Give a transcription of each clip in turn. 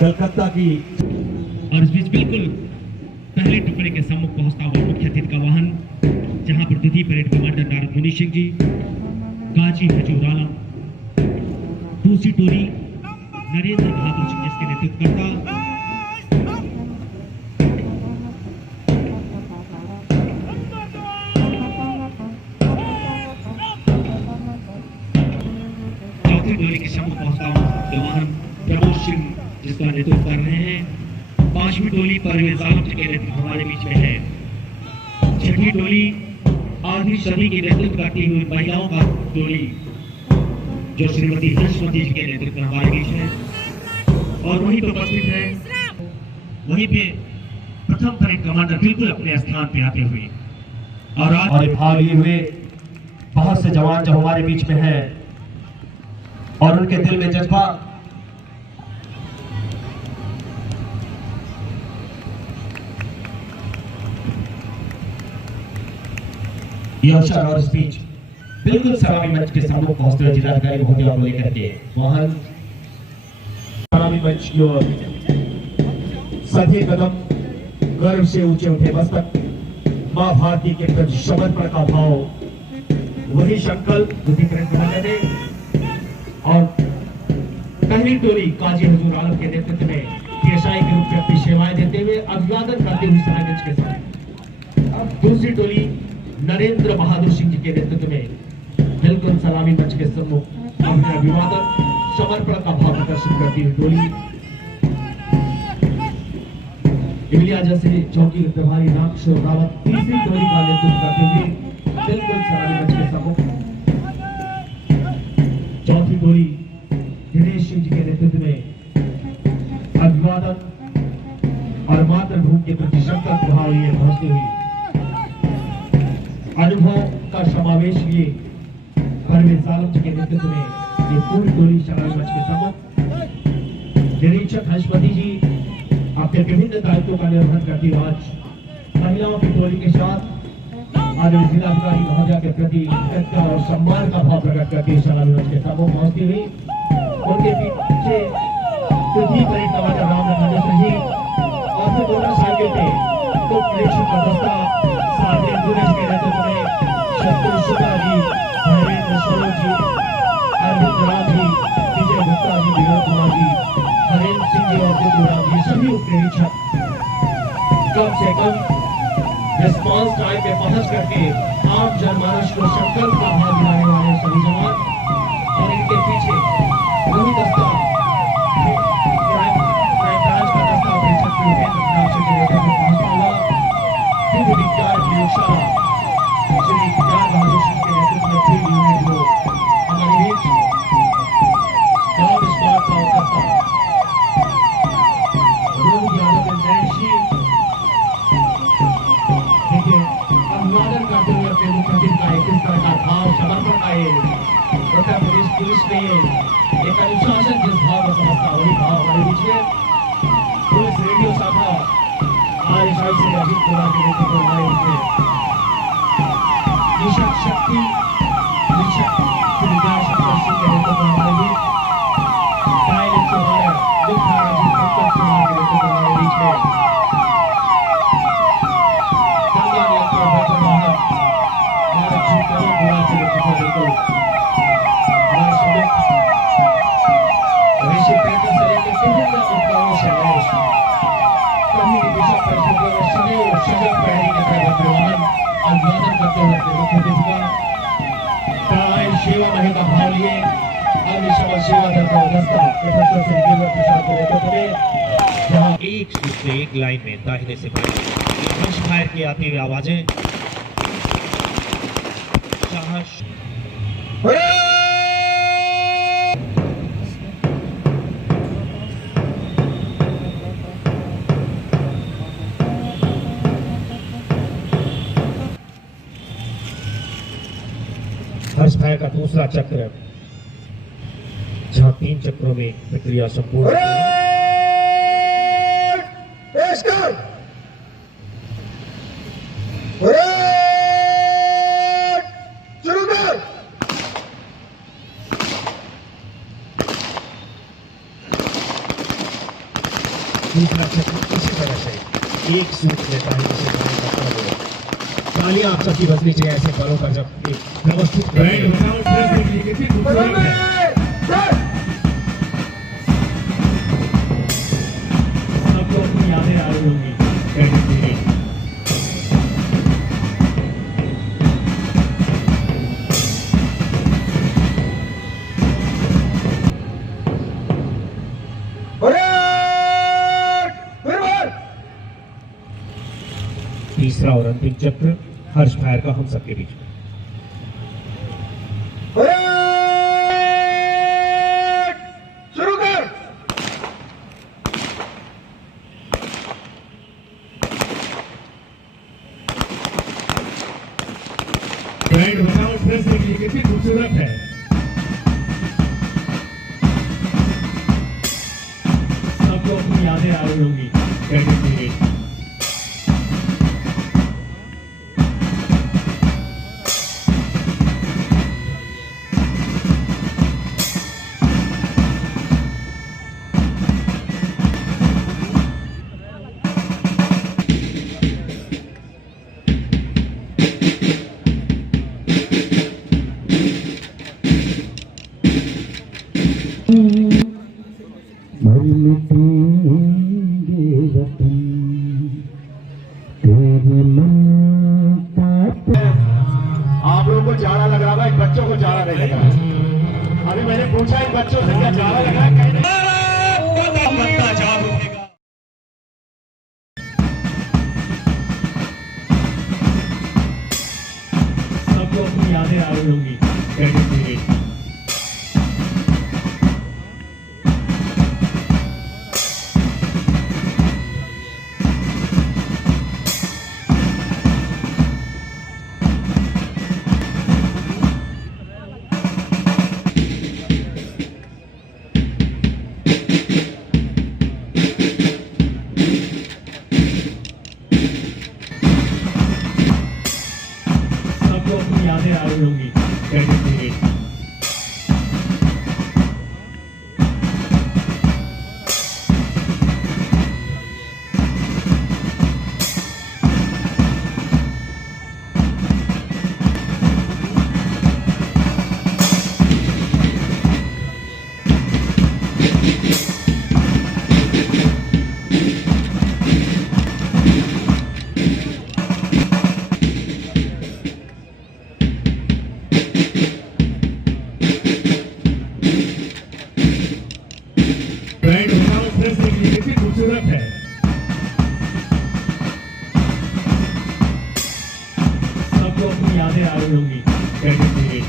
कलकत्ता की। और इस बीच बिल्कुल पहले टुकड़े के सम्मुख पहुंचता हुआ मुख्य अतिथि का वाहन, जहां पर द्वितीय परेड कमांडर नारद मुनि सिंह जी, गाजी हजूर आलम, दूसरी टोली नरेंद्र बहादुर सिंह जिसके नेतृत्व करता, चौथी टोली के सम्मुख पहुंचता हुआ वाहन प्रमोद सिंह जिसका नेतृत्व कर रहे हैं, पांचवी टोली परवेज आलम जी के नेतृत्व हमारे बीच में है, छठी टोली आधी सदी की नेतृत्व करती हुई महिलाओं का टोली जो श्रीमती हंसमती जी के नेतृत्व में हमारे बीच है, और वहीं पर उपस्थित है, वहीं पे प्रथम परेड कमांडर बिल्कुल अपने स्थान पे आते हुए और भाग लिए हुए बहुत से जवान जो हमारे बीच में हैं और उनके दिल में जज्बा ये अवसर और स्पीच बिल्कुल सलामी मंच के सम्मुख पहुंचते हुए जिलाधिकारी महोदय को लेकर के वाहन सलामी मंच की ओर सभी कदम गर्व से ऊंचे उठे मस्तक, मां भारती के प्रति समर्पण का भाव, वही संकल्प ने और पहली टोली काजी हजूर आलम के नेतृत्व में पीएसआई के रूप में अपनी सेवाएं देते हुए अभिवादन करते हुए सलामी के साथ। अब दूसरी टोली नरेंद्र बहादुर सिंह जी के नेतृत्व में बिल्कुल सलामी मंच के सम्मुख अपने अभिवादन समर्पण का भाव प्रदर्शित करती हुई टोली इमलिया जैसे चौकी के प्रभारी नागशोर रावत तीसरी टोली का नेतृत्व करते हुए बिल्कुल सलामी मंच के सम्मुख। चौथी टोली दिनेश सिंह जी के नेतृत्व में अभिवादन और मातृभूमि के प्रति संकल्प भाव लिए पहुंचती हुई अनुभव का समावेश लिए परवेज आलम जी के नेतृत्व में ये पूरी टोली सलामी मंच के सम्मुख। निरीक्षक हंसमती जी अपने विभिन्न दायित्वों का निर्वहन करती हुई आज महिलाओं की टोली के साथ आज जिलाधिकारी महोदय के प्रति कृतज्ञता और सम्मान का भाव प्रकट करती हुई सलामी मंच के सम्मुख पहुंचती हुई। उनके पीछे तृतीय परेड कमांडर रामनंदन जी और फिर मोटरसाइकिल पे तो परीक्षण का दस्ता साथी गुरेश के नेतृत्व में शत्रु शुक्ला जी, धर्मेंद्र सरोज जी, अरविंद राम जी, विजय गुप्ता जी, विनोद कुमार जी, हरेंद्र सिंह जी और गुरुराम जी सभी उपनिरीक्षक कम से कम रिस्पॉन्स टाइम पे पहुंच करके आम जनमानस को संकल्प का भाव दिलाने वाले सभी जवान और इनके पीछे वही दस्ता क्राइम ब्रांच का दस्ता ऑपरेशन उपेंद्र प्रताप सिंह के नेतृत्व में पहुंचता हुआ फिर विज्ञान प्रयोगशाला श्री विज्ञान बहादुर सिंह के नेतृत्व में फील्ड यूनिट को हमारे बीच ग्राउंड स्क्वाड का उतरता रोहित यादव इंद्रेशी देखिए अभिवादन करते हुए अपने मुख्य अतिथि का किस तरह का भाव समर्पण का उत्तर प्रदेश पुलिस में एक अनुशासन जिस भाव को समझता वही भाव हमारे बीच में पुलिस रेडियो शाखा आज से अजीत कुमार के नेतृत्व में हमारे बीच में निशक शक्ति निशक विद्या शंकर सिंह के नेतृत्व में हमारे बीच डायरेक्ट चौहान दुखा जी पंकज कुमार के नेतृत्व में हमारे बीच में गंगा नियंत्रण बेहतर वाहन भारत जी करोड़ गुणा से नेतृत्व बिल्कुल हमारे सम्मुख ऋषि पैदल से लेकर विभिन्न उपकरणों से लैस कभी दिशा परिस्थितियों में सदैव सजग प्रहरी के तरह वाहन अभिवादन करते हुए अपने मुख्य अतिथि का प्राणायाम सेवा मही का भाव लिए अग्निशमन सेवा दल दस्ता प्रोफेसर श्री गिरिवर प्रसाद के नेतृत्व में जहां एक सूत्र एक लाइन में दाहिने से बाएं फायर की आती हुई आवाजें हर्ष भाई का दूसरा चक्र जहां 3 चक्रों में प्रक्रिया संपूर्ण दूसरा चक्र इसी तरह से एक सूट लेता है जिसे मतलब है। तालियां आप सबकी बजनी चाहिए ऐसे पलों पर जब एक व्यवस्थित ब्रांड बनाओ प्रेस देखिए कितनी खूबसूरत है। सबको अपनी यादें आ रही होंगी कैडेट पीरियड। तीसरा और अंतिम चक्र हर्ष फायर का हम सबके बीच में। शुरू कर। ब्रांड बनाओ प्रेस देखिए कितनी खूबसूरत है। सबको अपनी यादें आ रही होंगी कैडेट पीरियड। आप लोगों को जाड़ा लग रहा है, बच्चों को जाड़ा नहीं लग रहा है। अभी मैंने पूछा इन बच्चों से क्या जाड़ा लग रहा है, कहीं नहीं। जाम उठेगा। सबको अपनी यादें आ रही होंगी कैडेट पीरियड। सबको अपनी यादें आ रही होंगी कैडेट पीरियड। ब्रांड बनाओ प्रेस देखिए कितनी खूबसूरत है। सबको अपनी यादें आ रही होंगी cadet period.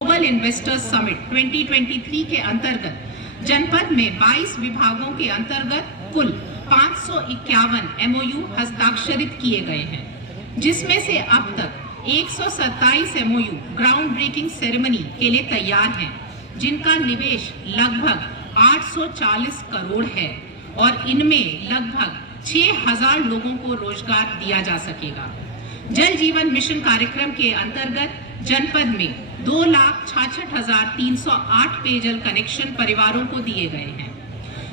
Global investors summit 2023 के अंतर्गत जनपद में 22 विभागों के अंतर्गत कुल 551 एमओयू हस्ताक्षरित किए गए हैं, जिसमें से अब तक 127 एमओयू ग्राउंड ब्रेकिंग सेरेमनी के लिए तैयार हैं, जिनका निवेश लगभग 840 करोड़ है और इनमें लगभग 6000 लोगों को रोजगार दिया जा सकेगा। जल जीवन मिशन कार्यक्रम के अंतर्गत जनपद में 2,66,308 पेयजल कनेक्शन परिवारों को दिए गए हैं।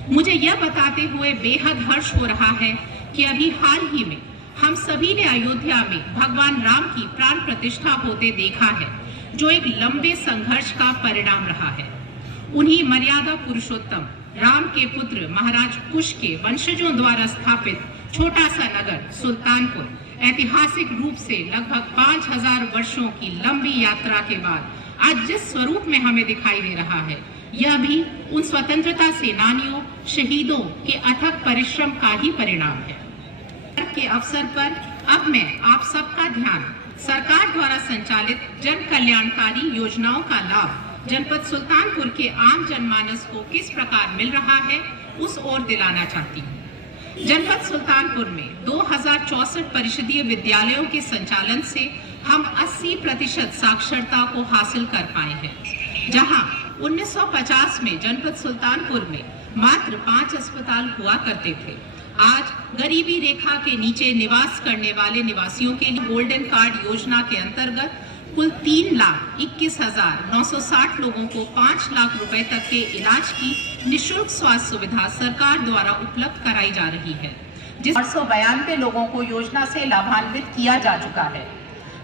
मुझे यह बताते हुए बेहद हर्ष हो रहा है कि अभी हाल ही में हम सभी ने अयोध्या में भगवान राम की प्राण प्रतिष्ठा होते देखा है, जो एक लंबे संघर्ष का परिणाम रहा है। उन्हीं मर्यादा पुरुषोत्तम राम के पुत्र महाराज कुश के वंशजों द्वारा स्थापित छोटा सा नगर सुल्तानपुर ऐतिहासिक रूप से लगभग 5000 वर्षों की लंबी यात्रा के बाद आज जिस स्वरूप में हमें दिखाई दे रहा है, यह भी उन स्वतंत्रता सेनानियों शहीदों के अथक परिश्रम का ही परिणाम है। के अवसर पर अब मैं आप सबका ध्यान सरकार द्वारा संचालित जन कल्याणकारी योजनाओं का लाभ जनपद सुल्तानपुर के आम जनमानस को किस प्रकार मिल रहा है, उस ओर दिलाना चाहती हूँ। जनपद सुल्तानपुर में 2064 परिषदीय विद्यालयों के संचालन से हम 80% साक्षरता को हासिल कर पाए हैं, जहां 1950 में जनपद सुल्तानपुर में मात्र 5 अस्पताल हुआ करते थे। आज गरीबी रेखा के नीचे निवास करने वाले निवासियों के लिए गोल्डन कार्ड योजना के अंतर्गत कुल 3,21,960 लोगों को 5 लाख रुपए तक के इलाज की निःशुल्क स्वास्थ्य सुविधा सरकार द्वारा उपलब्ध कराई जा रही है, जिस 892 लोगों को योजना से लाभान्वित किया जा चुका है।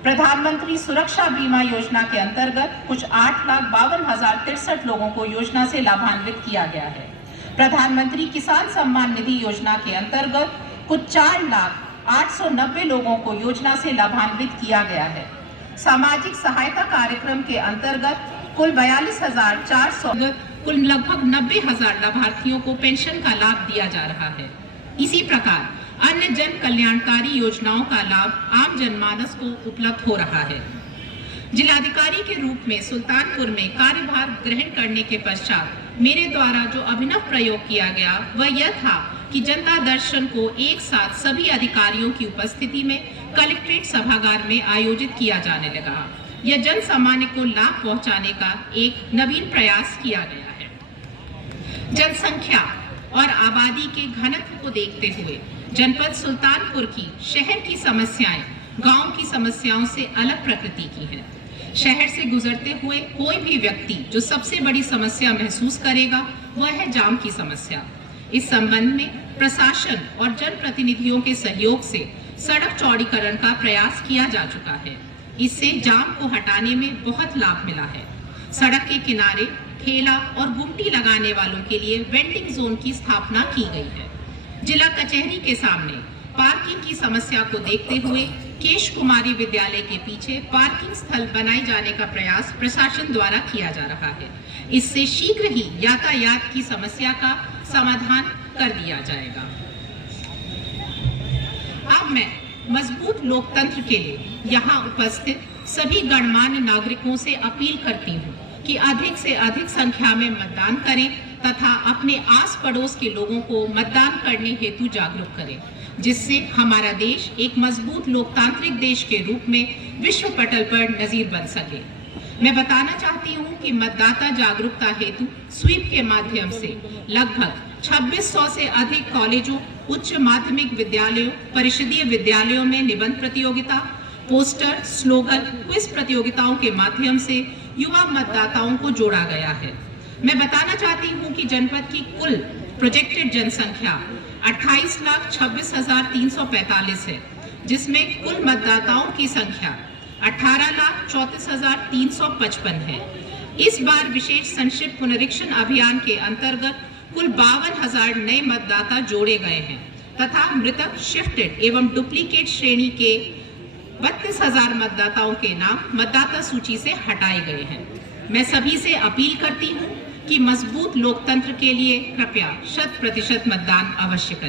प्रधानमंत्री सुरक्षा बीमा योजना के अंतर्गत कुछ 8,52,063 लोगों को योजना से लाभान्वित किया गया है। प्रधानमंत्री किसान सम्मान निधि योजना के अंतर्गत कुछ 4,08,90 लोगों को योजना से लाभान्वित किया गया है। सामाजिक सहायता कार्यक्रम के अंतर्गत कुल 42,400 कुल लगभग 90,000 लाभार्थियों को पेंशन का लाभ दिया जा रहा है। इसी प्रकार अन्य जन कल्याणकारी योजनाओं का लाभ आम जनमानस को उपलब्ध हो रहा है। जिलाधिकारी के रूप में सुल्तानपुर में कार्यभार ग्रहण करने के पश्चात मेरे द्वारा जो अभिनव प्रयोग किया गया वह यह था कि जनता दर्शन को एक साथ सभी अधिकारियों की उपस्थिति में कलेक्ट्रेट सभागार में आयोजित किया जाने लगा। यह जन सामान्य को लाभ पहुंचाने का एक नवीन प्रयास किया गया है। जनसंख्या और आबादी के घनत्व को देखते हुए जनपद सुल्तानपुर की शहर की समस्याएं गांव की समस्याओं से अलग प्रकृति की है। शहर से गुजरते हुए कोई भी व्यक्ति जो सबसे बड़ी समस्या महसूस करेगा वह है जाम की समस्या। इस संबंध में प्रशासन और जनप्रतिनिधियों के सहयोग से सड़क चौड़ीकरण का प्रयास किया जा चुका है। इससे जाम को हटाने में बहुत लाभ मिला है। सड़क के किनारे ठेला और गुमटी लगाने वालों के लिए वेंडिंग जोन की स्थापना की गई है। जिला कचहरी के सामने पार्किंग की समस्या को देखते हुए केश कुमारी विद्यालय के पीछे पार्किंग स्थल बनाए जाने का प्रयास प्रशासन द्वारा किया जा रहा है। इससे शीघ्र ही यातायात की समस्या का समाधान कर दिया जाएगा। अब मैं मजबूत लोकतंत्र के लिए यहाँ उपस्थित सभी गणमान्य नागरिकों से अपील करती हूँ कि अधिक से अधिक संख्या में मतदान करें तथा अपने आस पड़ोस के लोगों को मतदान करने हेतु जागरूक करें, जिससे हमारा देश एक मजबूत लोकतांत्रिक देश के रूप में विश्व पटल पर नजीर बन सके। मैं बताना चाहती हूँ कि मतदाता जागरूकता हेतु स्वीप के माध्यम से लगभग 2600 से अधिक कॉलेजों, उच्च माध्यमिक विद्यालयों, परिषदीय विद्यालयों में निबंध प्रतियोगिता, पोस्टर, स्लोगन, क्विज प्रतियोगिताओं के माध्यम से युवा मतदाताओं को जोड़ा गया है। मैं बताना चाहती हूँ कि जनपद की कुल प्रोजेक्टेड जनसंख्या 28,26,345 है, जिसमें कुल मतदाताओं की संख्या 18,34,355 है। इस बार विशेष संक्षिप्त पुनरीक्षण अभियान के अंतर्गत कुल 52,000 नए मतदाता जोड़े गए हैं तथा मृतक, शिफ्टेड एवं डुप्लीकेट श्रेणी के 32,000 मतदाताओं के नाम मतदाता सूची से हटाए गए हैं। मैं सभी से अपील करती हूँ कि मजबूत लोकतंत्र के लिए कृपया 100% मतदान अवश्य करें।